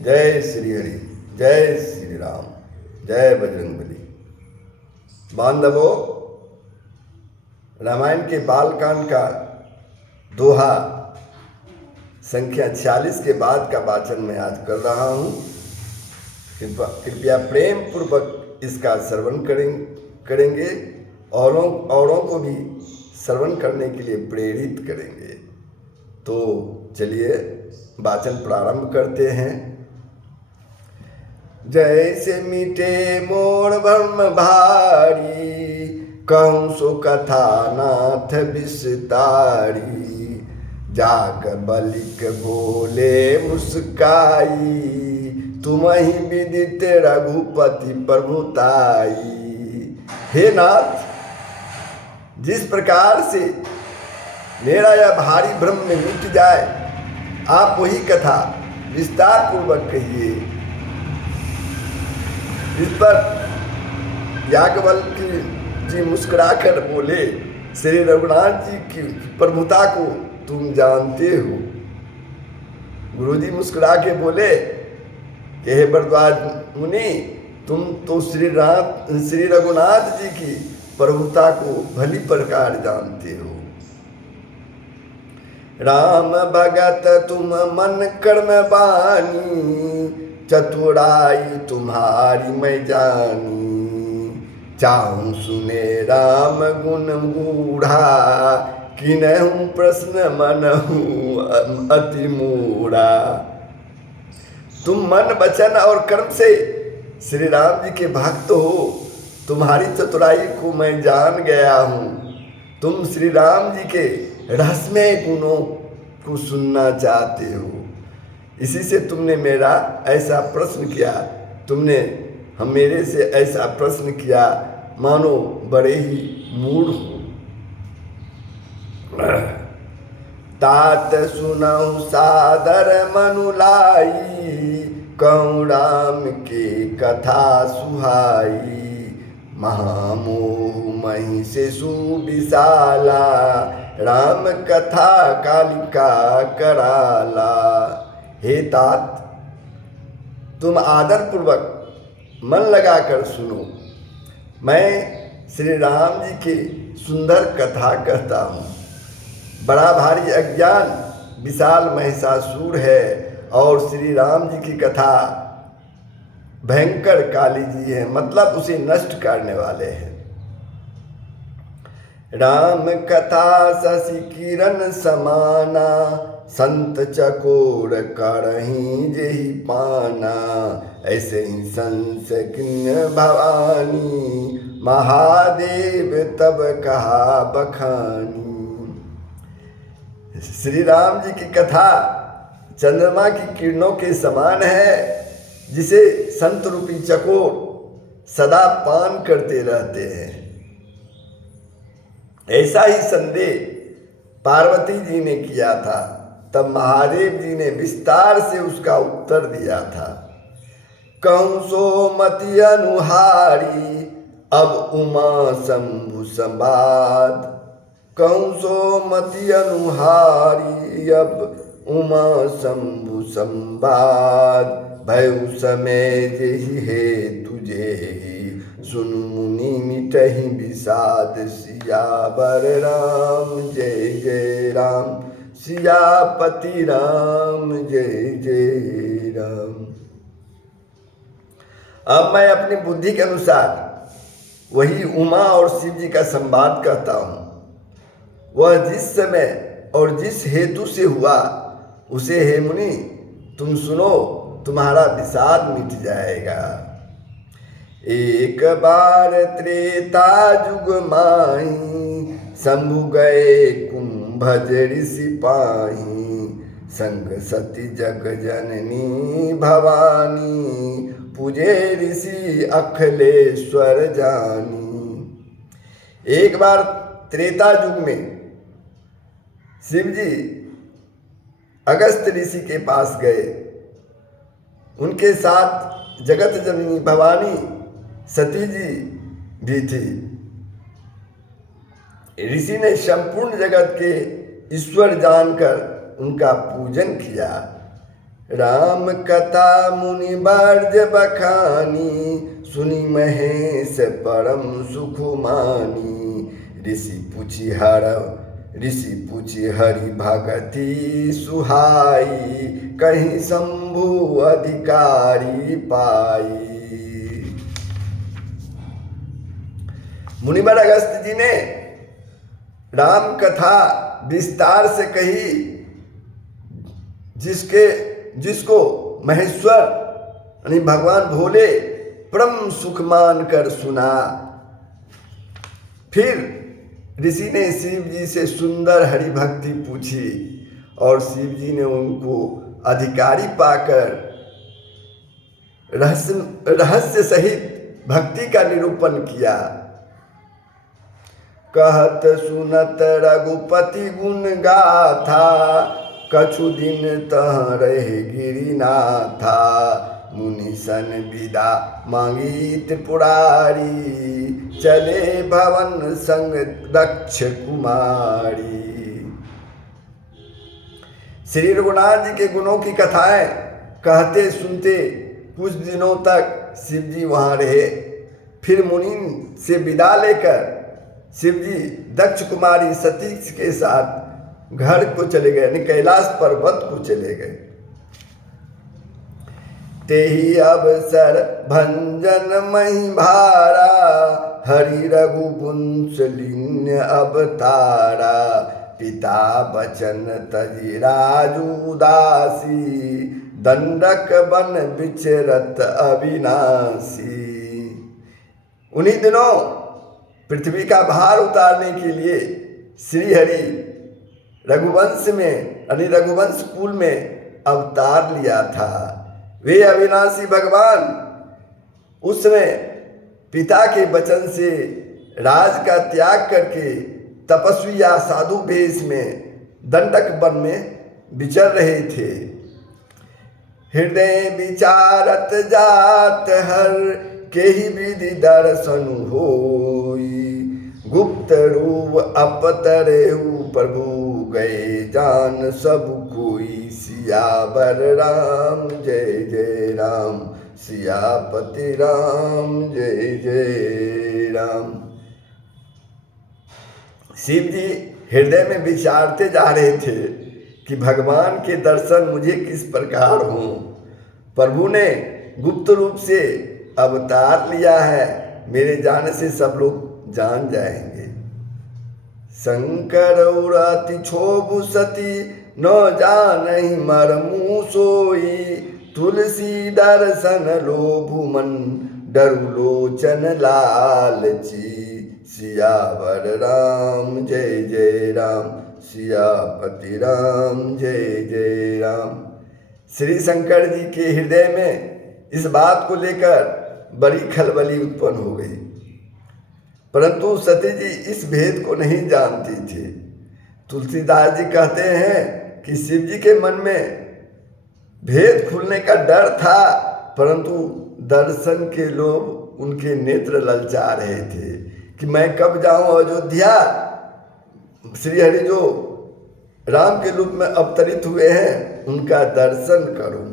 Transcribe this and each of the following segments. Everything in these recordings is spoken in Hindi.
जय श्री हरि, जय श्री राम, जय बजरंगबली। बांधवों, रामायण के बालकांड का दोहा संख्या 46 के बाद का वाचन मैं आज कर रहा हूँ। कृपया प्रेम पूर्वक इसका श्रवण करेंगे, औरों को भी श्रवण करने के लिए प्रेरित करेंगे। तो चलिए वाचन प्रारंभ करते हैं। जैसे मीटे मोर भ्रम भारी, कहूँ सो कथा नाथ विस्तारी। जाग बलिक बोले मुस्काई, तुम ही विदित रघुपति प्रभुताई। हे नाथ, जिस प्रकार से मेरा यह भारी भ्रम में मिट जाए, आप वही कथा विस्तार पूर्वक कहिए। इस पर याज्ञवल्क्य जी मुस्कुराकर बोले, श्री रघुनाथ जी की प्रभुता को तुम जानते हो। गुरुजी मुस्कुरा के बोले कि हे भरद्वाज मुनि, तुम तो श्री रघुनाथ जी की प्रभुता को भली प्रकार जानते हो। राम भगत तुम मन कर्म बानी, चतुराई तुम्हारी मैं जानी। चाहूं सुने राम गुण गूढ़ा, किन्हु प्रश्न मनहु अति मूढ़ा। तुम मन वचन और कर्म से श्री राम जी के भक्त हो। तुम्हारी चतुराई को मैं जान गया हूँ। तुम श्री राम जी के रहस्यमय गुणों को सुनना चाहते हो, इसी से तुमने मेरा ऐसा प्रश्न किया। तुमने मेरे से ऐसा प्रश्न किया मानो बड़े ही मूढ़ हो। तात सुनहु सादर मनुलाई, कहूँ राम के कथा सुहाई। महामोह मही से सुविशाला, राम कथा कालिका कराला। हे तात, तुम आदर पूर्वक मन लगाकर सुनो। मैं श्री राम जी की सुंदर कथा कहता हूँ। बड़ा भारी अज्ञान विशाल महिषासुर है और श्री राम जी की कथा भयंकर काली जी है, मतलब उसे नष्ट करने वाले हैं। राम कथा शशि किरण समाना, संत चकोर करहीं जेहि पाना। ऐसे ही संसकिन भवानी, महादेव तब कहा बखानी। श्री राम जी की कथा चंद्रमा की किरणों के समान है, जिसे संत रूपी चकोर सदा पान करते रहते हैं। ऐसा ही संदेह पार्वती जी ने किया था, तब महादेव जी ने विस्तार से उसका उत्तर दिया था। कहूँ सो मति अनुहारी, अब उमा शंभु संवाद। कहूँ सो मति अनुहारी, अब उमा शंभु संवाद। भयउ समय जेहि हे तुझे, सुन मुनि मिटहि विषाद। सियावर राम जय जय राम, सियापति राम जय जय राम। अब मैं अपनी बुद्धि के अनुसार वही उमा और शिव जी का संवाद कहता हूँ। वह जिस समय और जिस हेतु से हुआ, उसे हे मुनि तुम सुनो, तुम्हारा विषाद मिट जाएगा। एक बार त्रेता जुग माही, शंभु गए कुंभज ऋषि पाही। संग सती जग जननी भवानी, पूजे ऋषि अखिलेश्वर जानी। एक बार त्रेता युग में शिव जी अगस्त ऋषि के पास गए। उनके साथ जगत जननी भवानी सती जी भी थी। ऋषि ने संपूर्ण जगत के ईश्वर जानकर उनका पूजन किया। राम कथा मुनि बर्ज बखानी, सुनी महेश परम सुख मानी। ऋषि पूछी हरि भगति सुहाई, कहीं शंभु अधिकारी पाई। मुनिवर अगस्त्य जी ने राम कथा विस्तार से कही, जिसको महेश्वर यानी भगवान भोले परम सुख मान कर सुना। फिर ऋषि ने शिव जी से सुंदर हरि भक्ति पूछी और शिव जी ने उनको अधिकारी पाकर रहस्य सहित भक्ति का निरूपण किया। कहत सुनत रघुपति गुण गाथा, कछु दिन तह रहे गिरिनाथा। मुनि सन विदा मांगी त्रिपुरारी, चले भवन संग दक्ष कुमारी। श्री रघुनाथ जी के गुणों की कथाएं कहते सुनते कुछ दिनों तक शिव जी वहाँ रहे। फिर मुनि से विदा लेकर शिव जी दक्ष कुमारी सती के साथ घर को चले गए, यानी कैलाश पर्वत को चले गए। तेहि अवसर भंजन मही भारा, हरि रघुवंश लीन्य अवतारा। पिता बचन तजि राजू उदासी, दंडक बन विचरत अविनाशी। उन्हीं दिनों पृथ्वी का भार उतारने के लिए श्री हरि रघुवंश में यानी रघुवंश कुल में अवतार लिया था। वे अविनाशी भगवान उस समय पिता के वचन से राज का त्याग करके तपस्वी या साधु वेश में दंडक वन में विचर रहे थे। हृदय विचारत जात हर, केहि विधि दर्शन होई। गुप्त रूप अपतरेहु प्रभु, गए जान सब कोई। सियावर राम जय जय राम, सियापति राम जय जय राम। शिव जी हृदय में विचारते जा रहे थे कि भगवान के दर्शन मुझे किस प्रकार हों। प्रभु ने गुप्त रूप से अवतार लिया है, मेरे जाने से सब लोग जान जाएंगे। शंकर उरति क्षोभु सती, न जानहि मरमु सोई। तुलसी दर्शन लोभु मन, डरु लोचन लालची। सियावर राम जय जय राम, सियापति राम जय जय राम। श्री शंकर जी के हृदय में इस बात को लेकर बड़ी खलबली उत्पन्न हो गई, परंतु सती जी इस भेद को नहीं जानती थी। तुलसीदास जी कहते हैं कि शिव जी के मन में भेद खुलने का डर था, परंतु दर्शन के लोभ उनके नेत्र ललचा रहे थे कि मैं कब जाऊं अयोध्या, श्री हरि जो राम के रूप में अवतरित हुए हैं उनका दर्शन करूं।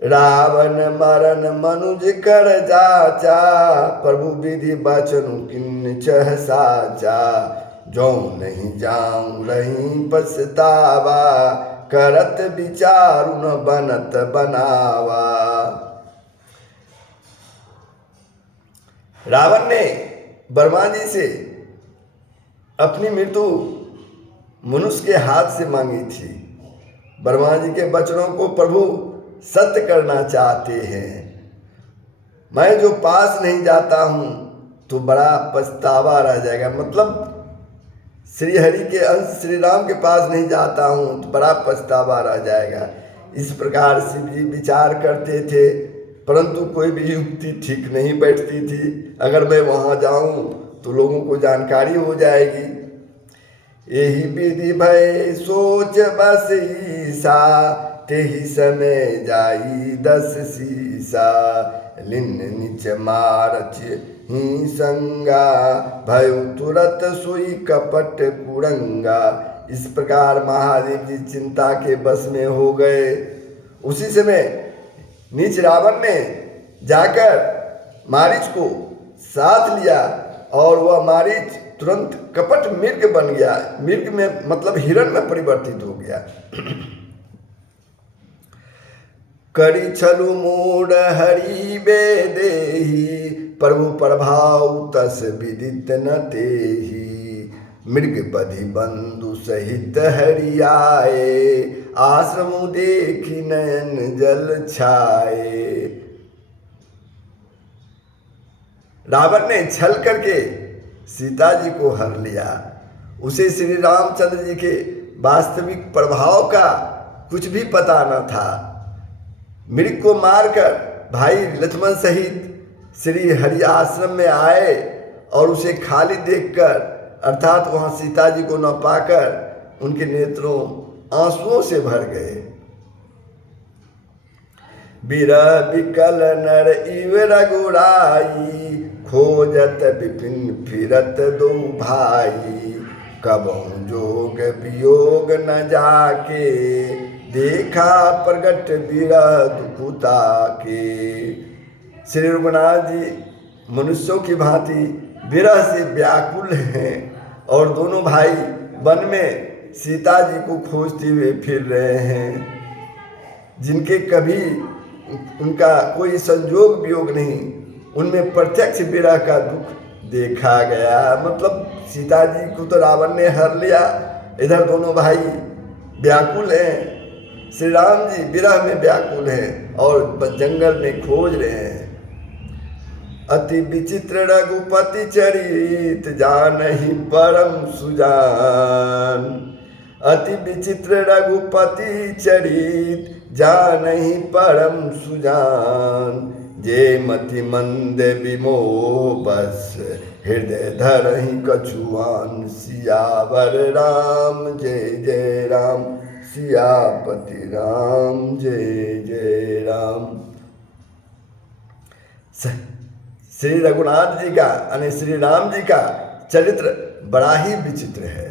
रावण मरण मनुज कर जाचा, प्रभु विधि बचनु किन्चह साचा। जो नहीं जाऊं रही पछतावा, करत विचारु न बनत बनावा। रावण ने ब्रह्मा जी से अपनी मृत्यु मनुष्य के हाथ से मांगी थी। ब्रह्मा जी के वचनों को प्रभु सत्य करना चाहते हैं। मैं जो पास नहीं जाता हूँ तो बड़ा पछतावा रह जाएगा, मतलब श्री हरि के अंश श्री राम के पास नहीं जाता हूँ तो बड़ा पछतावा रह जाएगा। इस प्रकार शिव जी विचार करते थे, परंतु कोई भी युक्ति ठीक नहीं बैठती थी। अगर मैं वहाँ जाऊँ तो लोगों को जानकारी हो जाएगी। यही विधि भय सोच बस ईसा, तेहि समय जाई 10 सीसा। लिन निच मारच ही संगा, भयो तुरत सुई कपट कुरंगा। इस प्रकार महादेव जी चिंता के बस में हो गए। उसी समय नीच रावण ने जाकर मारीच को साथ लिया और वह मारीच तुरंत कपट मृग बन गया। मृग में मतलब हिरण में परिवर्तित हो गया। करी छलु मूढ़ हरि बेदेहि, प्रभु प्रभाव तस विदित न तेहि। मृग बधि बंधु सहित हरि आए, आश्रम देखी नयन जल छाए। रावण ने छल करके सीता जी को हर लिया। उसे श्री रामचंद्र जी के वास्तविक प्रभाव का कुछ भी पता न था। मृग को मारकर भाई लक्ष्मण सहित श्री हरि आश्रम में आए और उसे खाली देखकर अर्थात वहाँ सीता जी को न पाकर उनके नेत्रों आंसुओं से भर गए। बिरह विकल नर इव रघुराई, खोजत विपिन फिरत दो भाई। कबहु जोग वियोग न जाके, देखा प्रगट बिरह दुखुता के। श्री रघुनाथ जी मनुष्यों की भांति विरह से व्याकुल हैं और दोनों भाई वन में सीता जी को खोजते हुए फिर रहे हैं, जिनके कभी उनका कोई संयोग वियोग नहीं, उनमें प्रत्यक्ष विरह का दुख देखा गया। मतलब सीता जी को तो रावण ने हर लिया, इधर दोनों भाई व्याकुल हैं। श्री राम जी विरह में व्याकुल हैं और जंगल में खोज रहे हैं। अति विचित्र रघुपति चरित, जानहि परम सुजान। अति विचित्र रघुपति चरित, जानहि परम सुजान। जे मति मंद विमोह बस, हृदय धरहि कछुआन। सियावर राम जय जय राम, सियापति राम जय जय राम। श्री रघुनाथ जी का यानी श्री राम जी का चरित्र बड़ा ही विचित्र है।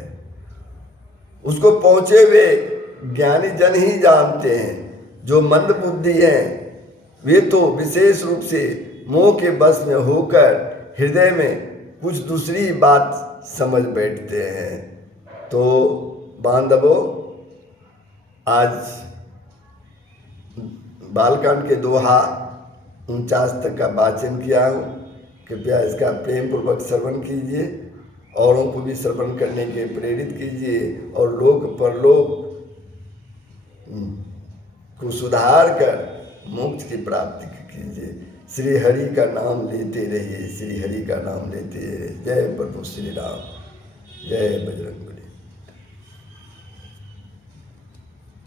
उसको पहुँचे हुए ज्ञानी जन ही जानते हैं। जो मंद बुद्धि हैं वे तो विशेष रूप से मोह के बस में होकर हृदय में कुछ दूसरी बात समझ बैठते हैं। तो बांधवों, आज बालकांड के दोहा 49 तक का वाचन किया हूँ। कृपया इसका प्रेम पूर्वक श्रवण कीजिए, औरों को भी श्रवण करने के प्रेरित कीजिए और लोक परलोक को सुधार कर मोक्ष की प्राप्ति कीजिए। श्री हरि का नाम लेते रहिए, श्री हरि का नाम लेते रहिए। जय प्रभु श्री राम, जय बजरंग।